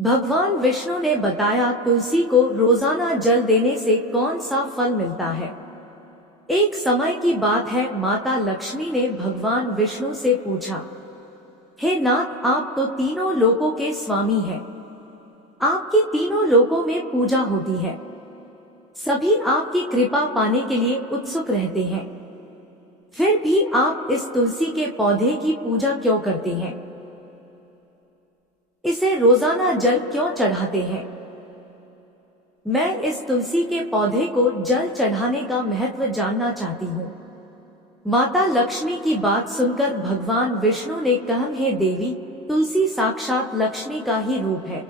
भगवान विष्णु ने बताया तुलसी को रोजाना जल देने से कौन सा फल मिलता है। एक समय की बात है, माता लक्ष्मी ने भगवान विष्णु से पूछा, हे नाथ, आप तो तीनों लोकों के स्वामी हैं। आपकी तीनों लोकों में पूजा होती है। सभी आपकी कृपा पाने के लिए उत्सुक रहते हैं। फिर भी आप इस तुलसी के पौधे की पूजा क्यों करते हैं? इसे रोजाना जल क्यों चढ़ाते हैं? मैं इस तुलसी के पौधे को जल चढ़ाने का महत्व जानना चाहती हूँ। माता लक्ष्मी की बात सुनकर भगवान विष्णु ने कहा, हे देवी, तुलसी साक्षात लक्ष्मी का ही रूप है।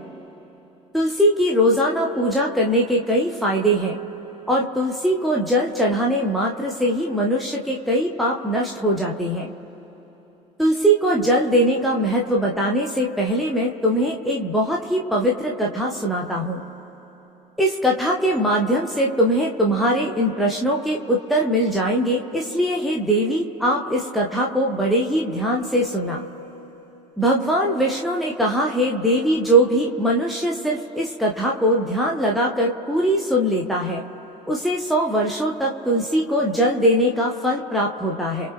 तुलसी की रोजाना पूजा करने के कई फायदे हैं और तुलसी को जल चढ़ाने मात्र से ही मनुष्य के कई पाप नष्ट हो जाते हैं। तुलसी को जल देने का महत्व बताने से पहले मैं तुम्हें एक बहुत ही पवित्र कथा सुनाता हूँ। इस कथा के माध्यम से तुम्हें तुम्हारे इन प्रश्नों के उत्तर मिल जाएंगे, इसलिए हे देवी, आप इस कथा को बड़े ही ध्यान से सुनना। भगवान विष्णु ने कहा, हे देवी, जो भी मनुष्य सिर्फ इस कथा को ध्यान लगाकर पूरी सुन लेता है, उसे 100 वर्षों तक तुलसी को जल देने का फल प्राप्त होता है।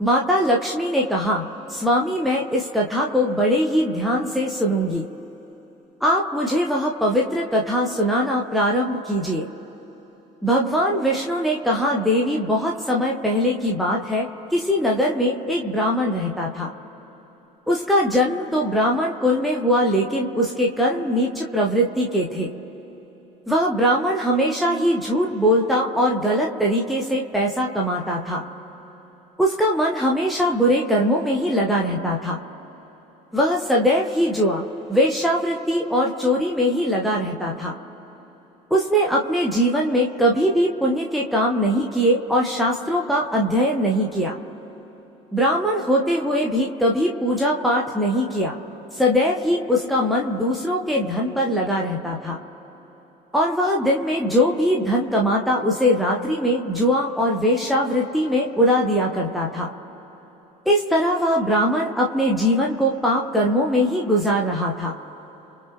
माता लक्ष्मी ने कहा, स्वामी, मैं इस कथा को बड़े ही ध्यान से सुनूंगी। आप मुझे वह पवित्र कथा सुनाना प्रारंभ कीजिए। भगवान विष्णु ने कहा, देवी, बहुत समय पहले की बात है, किसी नगर में एक ब्राह्मण रहता था। उसका जन्म तो ब्राह्मण कुल में हुआ, लेकिन उसके कर्म नीच प्रवृत्ति के थे। वह ब्राह्मण हमेशा ही झूठ बोलता और गलत तरीके से पैसा कमाता था। उसका मन हमेशा बुरे कर्मों में ही लगा रहता था। वह सदैव ही जुआ, वेश्यावृत्ति और चोरी में ही लगा रहता था। उसने अपने जीवन में कभी भी पुण्य के काम नहीं किए और शास्त्रों का अध्ययन नहीं किया। ब्राह्मण होते हुए भी कभी पूजा पाठ नहीं किया। सदैव ही उसका मन दूसरों के धन पर लगा रहता था और वह दिन में जो भी धन कमाता उसे रात्रि में जुआ और वेश्यावृत्ति में उड़ा दिया करता था। इस तरह वह ब्राह्मण अपने जीवन को पाप कर्मों में ही गुजार रहा था।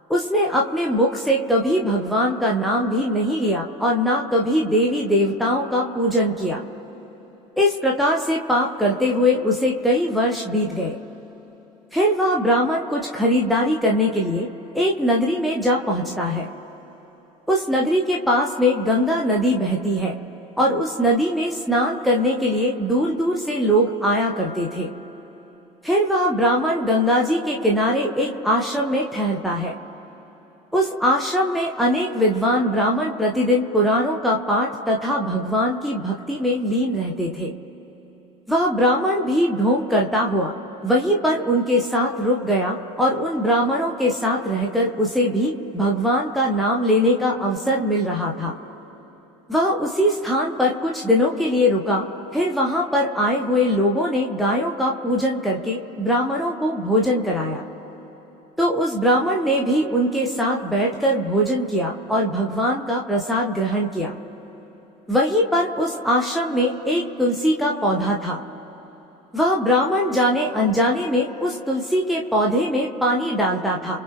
उसने अपने मुख से कभी भगवान का नाम भी नहीं लिया और ना कभी देवी देवताओं का पूजन किया। इस प्रकार से पाप करते हुए उसे कई वर्ष बीत गए। फिर वह ब्राह्मण कुछ खरीदारी करने के लिए एक नगरी में जा पहुंचता है। उस नगरी के पास में गंगा नदी बहती है और उस नदी में स्नान करने के लिए दूर दूर से लोग आया करते थे। फिर वह ब्राह्मण गंगा जी के किनारे एक आश्रम में ठहरता है। उस आश्रम में अनेक विद्वान ब्राह्मण प्रतिदिन पुराणों का पाठ तथा भगवान की भक्ति में लीन रहते थे। वह ब्राह्मण भी ढोंग करता हुआ वहीं पर उनके साथ रुक गया और उन ब्राह्मणों के साथ रहकर उसे भी भगवान का नाम लेने का अवसर मिल रहा था। वह उसी स्थान पर कुछ दिनों के लिए रुका। फिर वहां पर आए हुए लोगों ने गायों का पूजन करके ब्राह्मणों को भोजन कराया, तो उस ब्राह्मण ने भी उनके साथ बैठकर भोजन किया और भगवान का प्रसाद ग्रहण किया। वहीं पर उस आश्रम में एक तुलसी का पौधा था। वह ब्राह्मण जाने अनजाने में उस तुलसी के पौधे में पानी डालता था।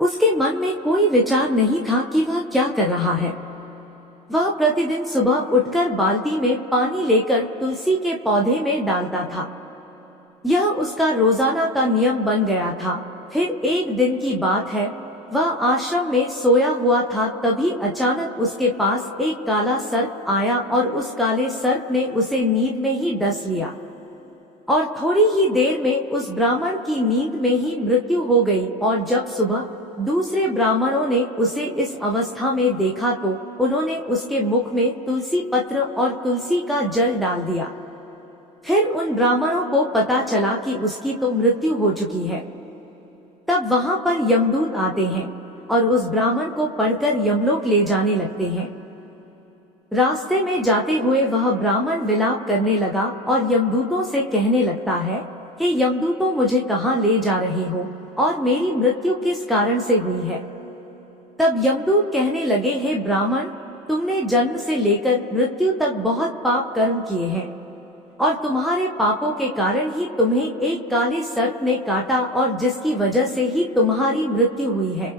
उसके मन में कोई विचार नहीं था कि वह क्या कर रहा है। वह प्रतिदिन सुबह उठकर बाल्टी में पानी लेकर तुलसी के पौधे में डालता था। यह उसका रोजाना का नियम बन गया था। फिर एक दिन की बात है, वह आश्रम में सोया हुआ था, तभी अचानक उसके पास एक काला सर्प आया और उस काले सर्प ने उसे नींद में ही डस लिया और थोड़ी ही देर में उस ब्राह्मण की नींद में ही मृत्यु हो गई। और जब सुबह दूसरे ब्राह्मणों ने उसे इस अवस्था में देखा तो उन्होंने उसके मुख में तुलसी पत्र और तुलसी का जल डाल दिया। फिर उन ब्राह्मणों को पता चला कि उसकी तो मृत्यु हो चुकी है। तब वहां पर यमदूत आते हैं और उस ब्राह्मण को पढ़कर यमलोक ले जाने लगते हैं। रास्ते में जाते हुए वह ब्राह्मण विलाप करने लगा और यमदूतों से कहने लगता है, हे यमदूतों, मुझे कहाँ ले जा रहे हो और मेरी मृत्यु किस कारण से हुई है? तब यमदूत कहने लगे, हे ब्राह्मण, तुमने जन्म से लेकर मृत्यु तक बहुत पाप कर्म किए हैं और तुम्हारे पापों के कारण ही तुम्हें एक काले सर्प ने काटा और जिसकी वजह से ही तुम्हारी मृत्यु हुई है।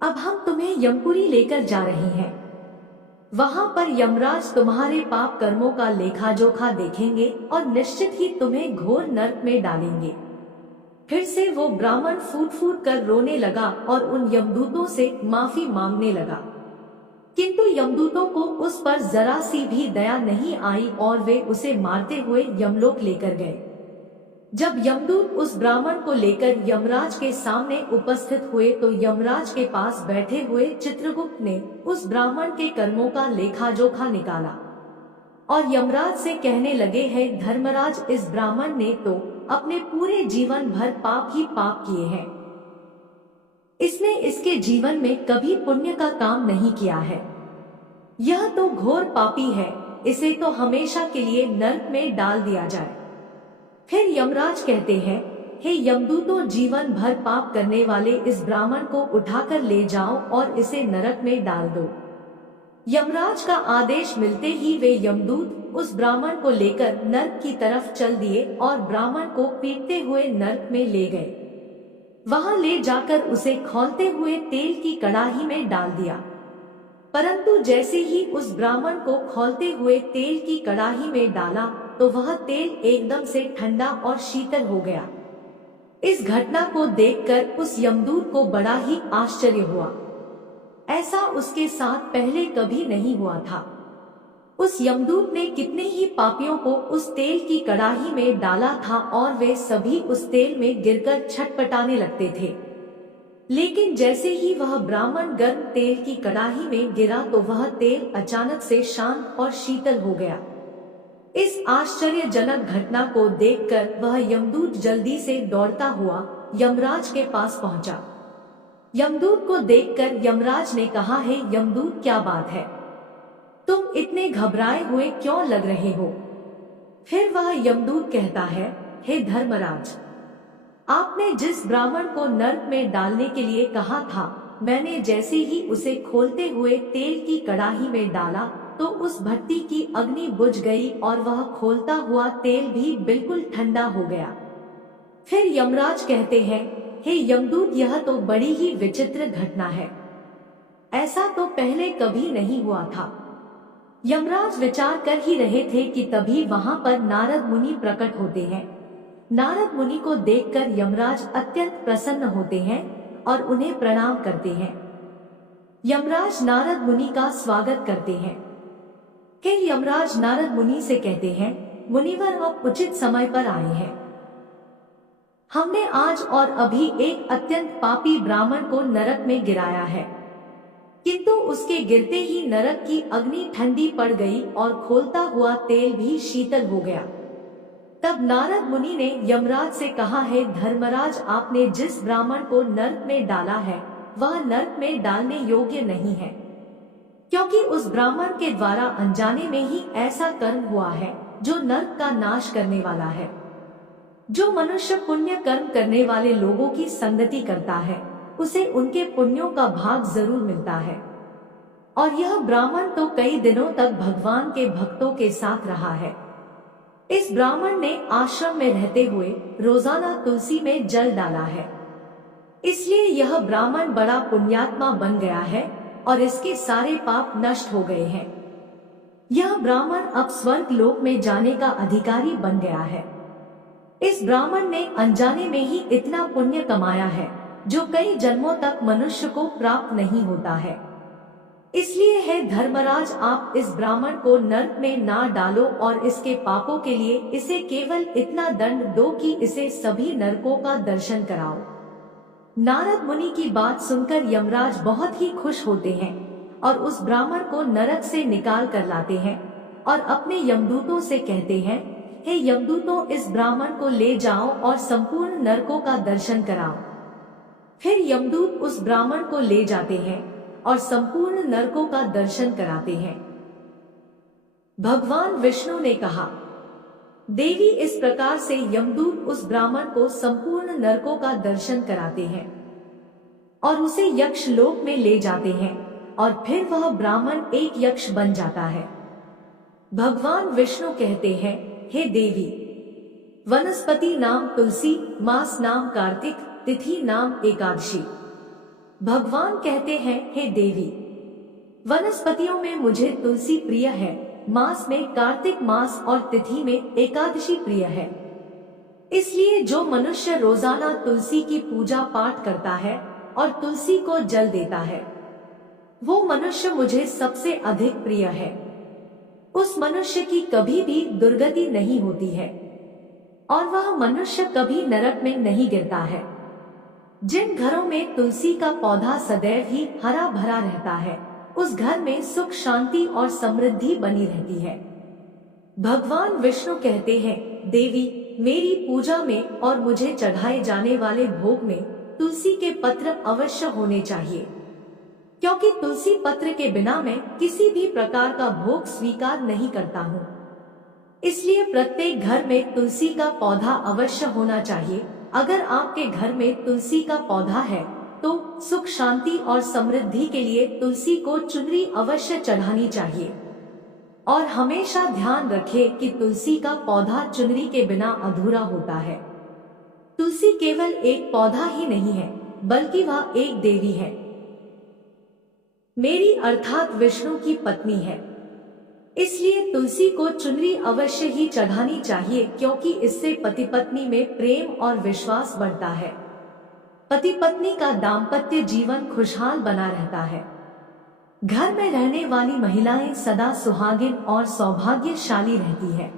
अब हम तुम्हें यमपुरी लेकर जा रहे हैं। वहां पर यमराज तुम्हारे पाप कर्मों का लेखा जोखा देखेंगे और निश्चित ही तुम्हें घोर नरक में डालेंगे। फिर से वो ब्राह्मण फूट फूट कर रोने लगा और उन यमदूतों से माफी मांगने लगा, किंतु यमदूतों को उस पर जरा सी भी दया नहीं आई और वे उसे मारते हुए यमलोक लेकर गए। जब यमदूत उस ब्राह्मण को लेकर यमराज के सामने उपस्थित हुए तो यमराज के पास बैठे हुए चित्रगुप्त ने उस ब्राह्मण के कर्मों का लेखा जोखा निकाला और यमराज से कहने लगे, हैं धर्मराज, इस ब्राह्मण ने तो अपने पूरे जीवन भर पाप ही पाप किए हैं। इसने इसके जीवन में कभी पुण्य का काम नहीं किया है। यह तो घोर पापी है, इसे तो हमेशा के लिए नरक में डाल दिया जाए। फिर यमराज कहते हैं, हे यमदूतों, जीवन भर पाप करने वाले इस ब्राह्मण को उठाकर ले जाओ और इसे नरक में डाल दो। यमराज का आदेश मिलते ही वे यमदूत उस ब्राह्मण को लेकर नरक की तरफ चल दिए और ब्राह्मण को पीटते हुए नरक में ले गए। वहां ले जाकर उसे खौलते हुए तेल की कड़ाही में डाल दिया। परंतु जैसे ही उस ब्राह्मण को खौलते हुए तेल की कड़ाही में डाला तो वह तेल एकदम से ठंडा और शीतल हो गया। इस घटना को देखकर उस यमदूत को बड़ा ही आश्चर्य हुआ। ऐसा उसके साथ पहले कभी नहीं हुआ था। उस यमदूत ने कितने ही पापियों को उस तेल की कड़ाही में डाला था और वे सभी उस तेल में गिरकर छटपटाने लगते थे, लेकिन जैसे ही वह ब्राह्मण गर्म तेल की कड़ाही में गिरा तो वह तेल अचानक से शांत और शीतल हो गया। इस आश्चर्यजनक घटना को देखकर वह यमदूत जल्दी से दौड़ता हुआ यमराज के पास पहुंचा। यमदूत को देखकर यमराज ने कहा, है यमदूत, क्या बात है, तुम इतने घबराए हुए क्यों लग रहे हो? फिर वह यमदूत कहता है, हे धर्मराज, आपने जिस ब्राह्मण को नरक में डालने के लिए कहा था, मैंने जैसे ही उसे खोलते हुए तेल की कड़ाही में डाला तो उस भट्टी की अग्नि बुझ गई और वह खोलता हुआ तेल भी बिल्कुल ठंडा हो गया। फिर यमराज कहते हैं, हे यमदूत, यह तो बड़ी ही विचित्र घटना है, ऐसा तो पहले कभी नहीं हुआ था। यमराज विचार कर ही रहे थे कि तभी वहां पर नारद मुनि प्रकट होते हैं। नारद मुनि को देखकर यमराज अत्यंत प्रसन्न होते हैं और उन्हें प्रणाम करते हैं। यमराज नारद मुनि का स्वागत करते हैं। हे यमराज नारद मुनि से कहते हैं, मुनिवर, आप उचित समय पर आए हैं। हमने आज और अभी एक अत्यंत पापी ब्राह्मण को नरक में गिराया है, किंतु उसके गिरते ही नरक की अग्नि ठंडी पड़ गई और खोलता हुआ तेल भी शीतल हो गया। तब नारद मुनि ने यमराज से कहा, है धर्मराज, आपने जिस ब्राह्मण को नरक में डाला है वह नरक में डालने योग्य नहीं है, क्योंकि उस ब्राह्मण के द्वारा अनजाने में ही ऐसा कर्म हुआ है जो नरक का नाश करने वाला है। जो मनुष्य पुण्य कर्म करने वाले लोगों की संगति करता है उसे उनके पुण्यों का भाग जरूर मिलता है, और यह ब्राह्मण तो कई दिनों तक भगवान के भक्तों के साथ रहा है। इस ब्राह्मण ने आश्रम में रहते हुए रोजाना तुलसी में जल डाला है, इसलिए यह ब्राह्मण बड़ा पुण्यात्मा बन गया है और इसके सारे पाप नष्ट हो गए हैं। यह ब्राह्मण अब स्वर्ग लोक में जाने का अधिकारी बन गया है। इस ब्राह्मण ने अनजाने में ही इतना पुण्य कमाया है जो कई जन्मों तक मनुष्य को प्राप्त नहीं होता है। इसलिए है धर्मराज, आप इस ब्राह्मण को नरक में ना डालो और इसके पापों के लिए इसे केवल इतना दंड दो कि इसे सभी नरकों का दर्शन कराओ। नारद मुनि की बात सुनकर यमराज बहुत ही खुश होते हैं और उस ब्राह्मण को नरक से निकाल कर लाते हैं और अपने यमदूतों से कहते हैं, हे यमदूतों, इस ब्राह्मण को ले जाओ और संपूर्ण नरकों का दर्शन कराओ। फिर यमदूत उस ब्राह्मण को ले जाते हैं और संपूर्ण नरकों का दर्शन कराते हैं। भगवान विष्णु ने कहा, देवी, इस प्रकार से यमदूत उस ब्राह्मण को संपूर्ण नरकों का दर्शन कराते हैं और उसे यक्ष लोक में ले जाते हैं और फिर वह ब्राह्मण एक यक्ष बन जाता है। भगवान विष्णु कहते हैं, हे देवी। वनस्पति नाम तुलसी, मास नाम कार्तिक, तिथि नाम एकादशी। भगवान कहते हैं, हे देवी, वनस्पतियों में मुझे तुलसी प्रिय है, मास में कार्तिक मास और तिथि में एकादशी प्रिय है। इसलिए जो मनुष्य रोजाना तुलसी की पूजा पाठ करता है और तुलसी को जल देता है, वो मनुष्य मुझे सबसे अधिक प्रिय है। उस मनुष्य की कभी भी दुर्गति नहीं होती है और वह मनुष्य कभी नरक में नहीं गिरता है। जिन घरों में तुलसी का पौधा सदैव ही हरा भरा रहता है, उस घर में सुख शांति और समृद्धि बनी रहती है। भगवान विष्णु कहते हैं, देवी, मेरी पूजा में और मुझे चढ़ाए जाने वाले भोग में तुलसी के पत्र अवश्य होने चाहिए, क्योंकि तुलसी पत्र के बिना मैं किसी भी प्रकार का भोग स्वीकार नहीं करता हूँ। इसलिए प्रत्येक घर में तुलसी का पौधा अवश्य होना चाहिए। अगर आपके घर में तुलसी का पौधा है तो सुख शांति और समृद्धि के लिए तुलसी को चुनरी अवश्य चढ़ानी चाहिए। और हमेशा ध्यान रखें कि तुलसी का पौधा चुनरी के बिना अधूरा होता है। तुलसी केवल एक पौधा ही नहीं है, बल्कि वह एक देवी है, मेरी अर्थात विष्णु की पत्नी है। इसलिए तुलसी को चुनरी अवश्य ही चढ़ानी चाहिए, क्योंकि इससे पति पत्नी में प्रेम और विश्वास बढ़ता है। पति पत्नी का दाम्पत्य जीवन खुशहाल बना रहता है। घर में रहने वाली महिलाएं सदा सुहागिन और सौभाग्यशाली रहती है।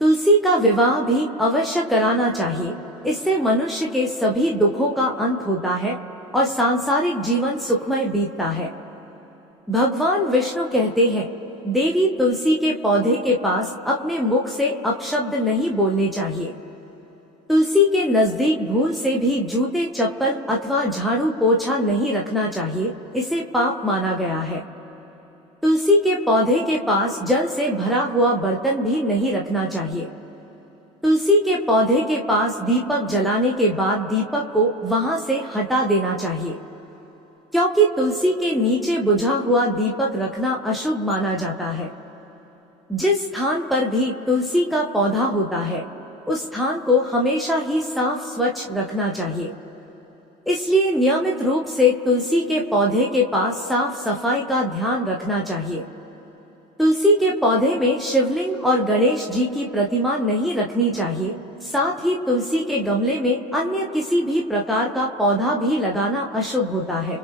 तुलसी का विवाह भी अवश्य कराना चाहिए। इससे मनुष्य के सभी दुखों का अंत होता है और सांसारिक जीवन सुखमय बीतता है। भगवान विष्णु कहते हैं, देवी, तुलसी के पौधे के पास अपने मुख से अपशब्द नहीं बोलने चाहिए। तुलसी के नजदीक भूल से भी जूते, चप्पल अथवा झाड़ू पोछा नहीं रखना चाहिए, इसे पाप माना गया है। तुलसी के पौधे के पास जल से भरा हुआ बर्तन भी नहीं रखना चाहिए। तुलसी के पौधे के पास दीपक जलाने के बाद दीपक को वहां से हटा देना चाहिए, क्योंकि तुलसी के नीचे बुझा हुआ दीपक रखना अशुभ माना जाता है। जिस स्थान पर भी तुलसी का पौधा होता है, उस स्थान को हमेशा ही साफ स्वच्छ रखना चाहिए। इसलिए नियमित रूप से तुलसी के पौधे के पास साफ सफाई का ध्यान रखना चाहिए। तुलसी के पौधे में शिवलिंग और गणेश जी की प्रतिमा नहीं रखनी चाहिए। साथ ही तुलसी के गमले में अन्य किसी भी प्रकार का पौधा भी लगाना अशुभ होता है।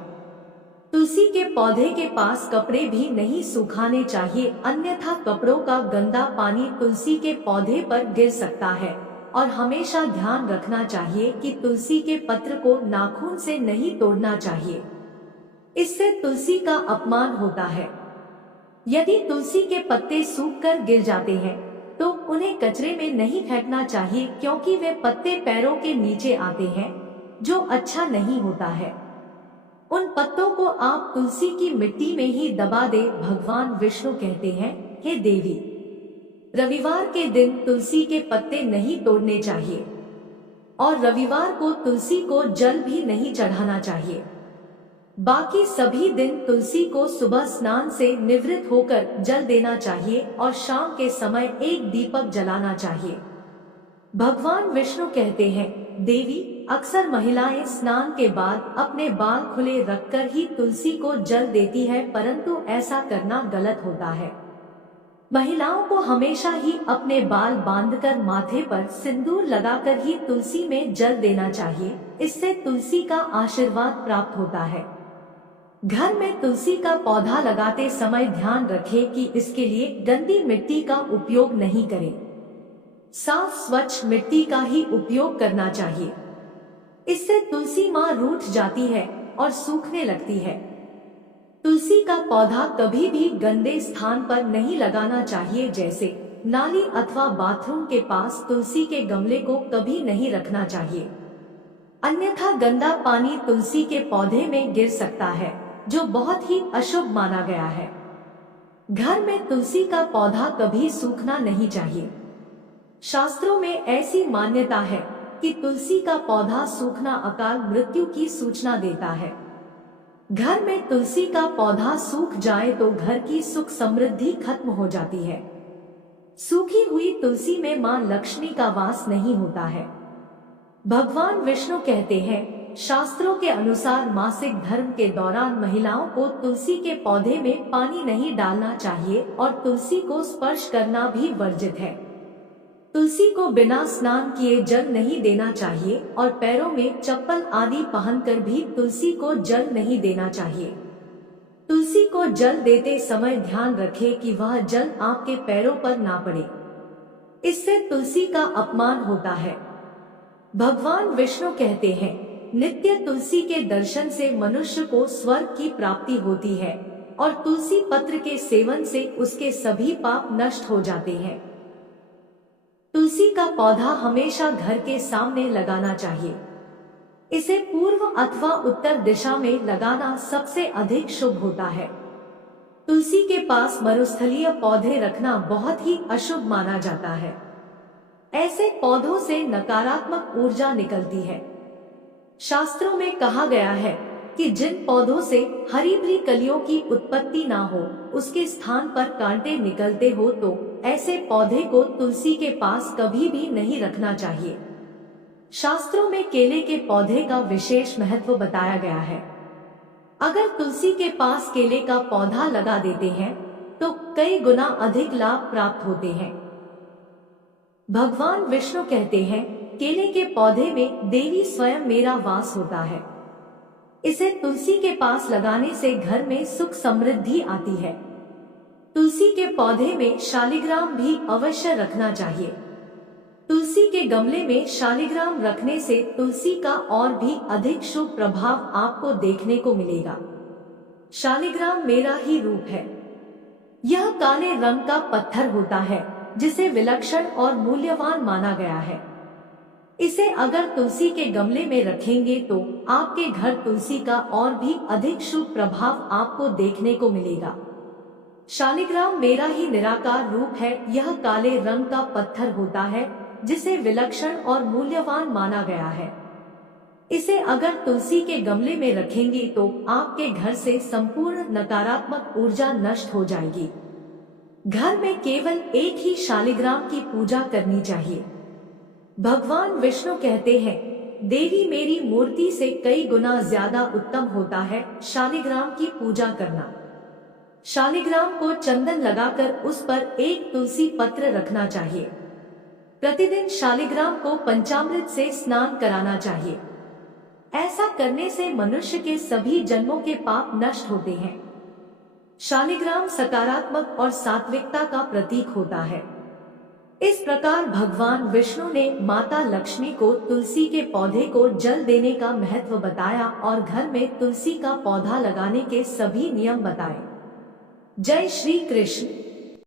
तुलसी के पौधे के पास कपड़े भी नहीं सुखाने चाहिए, अन्यथा कपड़ों का गंदा पानी तुलसी के पौधे पर गिर सकता है। और हमेशा ध्यान रखना चाहिए कि तुलसी के पत्र को नाखून से नहीं तोड़ना चाहिए, इससे तुलसी का अपमान होता है। यदि तुलसी के पत्ते सूखकर गिर जाते हैं तो उन्हें कचरे में नहीं फेंकना चाहिए, क्योंकि वे पत्ते पैरों के नीचे आते हैं, जो अच्छा नहीं होता है। उन पत्तों को आप तुलसी की मिट्टी में ही दबा दे। भगवान विष्णु कहते हैं, हे देवी, रविवार के दिन तुलसी के पत्ते नहीं तोड़ने चाहिए और रविवार को तुलसी को जल भी नहीं चढ़ाना चाहिए। बाकी सभी दिन तुलसी को सुबह स्नान से निवृत्त होकर जल देना चाहिए और शाम के समय एक दीपक जलाना चाहिए। भगवान विष्णु कहते हैं, देवी, अक्सर महिलाएं स्नान के बाद अपने बाल खुले रखकर ही तुलसी को जल देती है, परंतु ऐसा करना गलत होता है। महिलाओं को हमेशा ही अपने बाल बांधकर माथे पर सिंदूर लगाकर ही तुलसी में जल देना चाहिए, इससे तुलसी का आशीर्वाद प्राप्त होता है। घर में तुलसी का पौधा लगाते समय ध्यान रखें कि इसके लिए गंदी मिट्टी का उपयोग नहीं करें, साफ स्वच्छ मिट्टी का ही उपयोग करना चाहिए। इससे तुलसी माँ रूठ जाती है और सूखने लगती है। तुलसी का पौधा कभी भी गंदे स्थान पर नहीं लगाना चाहिए, जैसे नाली अथवा बाथरूम के पास तुलसी के गमले को कभी नहीं रखना चाहिए, अन्यथा गंदा पानी तुलसी के पौधे में गिर सकता है, जो बहुत ही अशुभ माना गया है। घर में तुलसी का पौधा कभी सूखना नहीं चाहिए। शास्त्रों में ऐसी मान्यता है कि तुलसी का पौधा सूखना अकाल मृत्यु की सूचना देता है। घर में तुलसी का पौधा सूख जाए तो घर की सुख समृद्धि खत्म हो जाती है। सूखी हुई तुलसी में मां लक्ष्मी का वास नहीं होता है। भगवान विष्णु कहते हैं, शास्त्रों के अनुसार मासिक धर्म के दौरान महिलाओं को तुलसी के पौधे में पानी नहीं डालना चाहिए और तुलसी को स्पर्श करना भी वर्जित है। तुलसी को बिना स्नान किए जल नहीं देना चाहिए और पैरों में चप्पल आदि पहनकर भी तुलसी को जल नहीं देना चाहिए। तुलसी को जल देते समय ध्यान रखें कि वह जल आपके पैरों पर ना पड़े, इससे तुलसी का अपमान होता है। भगवान विष्णु कहते हैं, नित्य तुलसी के दर्शन से मनुष्य को स्वर्ग की प्राप्ति होती है और तुलसी पत्र के सेवन से उसके सभी पाप नष्ट हो जाते हैं। तुलसी का पौधा हमेशा घर के सामने लगाना चाहिए। इसे पूर्व अथवा उत्तर दिशा में लगाना सबसे अधिक शुभ होता है। तुलसी के पास मरुस्थलीय पौधे रखना बहुत ही अशुभ माना जाता है। ऐसे पौधों से नकारात्मक ऊर्जा निकलती है। शास्त्रों में कहा गया है कि जिन पौधों से हरी भरी कलियों की उत्पत्ति ना हो, उसके स्थान पर कांटे निकलते हो, तो ऐसे पौधे को तुलसी के पास कभी भी नहीं रखना चाहिए। शास्त्रों में केले के पौधे का विशेष महत्व बताया गया है। अगर तुलसी के पास केले का पौधा लगा देते हैं तो कई गुना अधिक लाभ प्राप्त होते हैं। भगवान विष्णु कहते हैं, केले के पौधे में देवी स्वयं मेरा वास होता है। इसे तुलसी के पास लगाने से घर में सुख समृद्धि आती है। तुलसी के पौधे में शालिग्राम भी अवश्य रखना चाहिए। तुलसी के गमले में शालिग्राम रखने से तुलसी का और भी अधिक शुभ प्रभाव आपको देखने को मिलेगा। शालिग्राम मेरा ही रूप है। यह काले रंग का पत्थर होता है जिसे विलक्षण और मूल्यवान माना गया है। इसे अगर तुलसी के गमले में रखेंगे तो आपके घर तुलसी का और भी अधिक शुभ प्रभाव आपको देखने को मिलेगा। शालिग्राम मेरा ही निराकार रूप है। यह काले रंग का पत्थर होता है जिसे विलक्षण और मूल्यवान माना गया है। इसे अगर तुलसी के गमले में रखेंगे तो आपके घर से संपूर्ण नकारात्मक ऊर्जा नष्ट हो जाएगी। घर में केवल एक ही शालिग्राम की पूजा करनी चाहिए। भगवान विष्णु कहते हैं, देवी मेरी मूर्ति से कई गुना ज्यादा उत्तम होता है शालिग्राम की पूजा करना। शालिग्राम को चंदन लगाकर उस पर एक तुलसी पत्र रखना चाहिए। प्रतिदिन शालिग्राम को पंचामृत से स्नान कराना चाहिए। ऐसा करने से मनुष्य के सभी जन्मों के पाप नष्ट होते हैं। शालिग्राम सकारात्मक और सात्विकता का प्रतीक होता है। इस प्रकार भगवान विष्णु ने माता लक्ष्मी को तुलसी के पौधे को जल देने का महत्व बताया और घर में तुलसी का पौधा लगाने के सभी नियम बताए। जय श्री कृष्ण।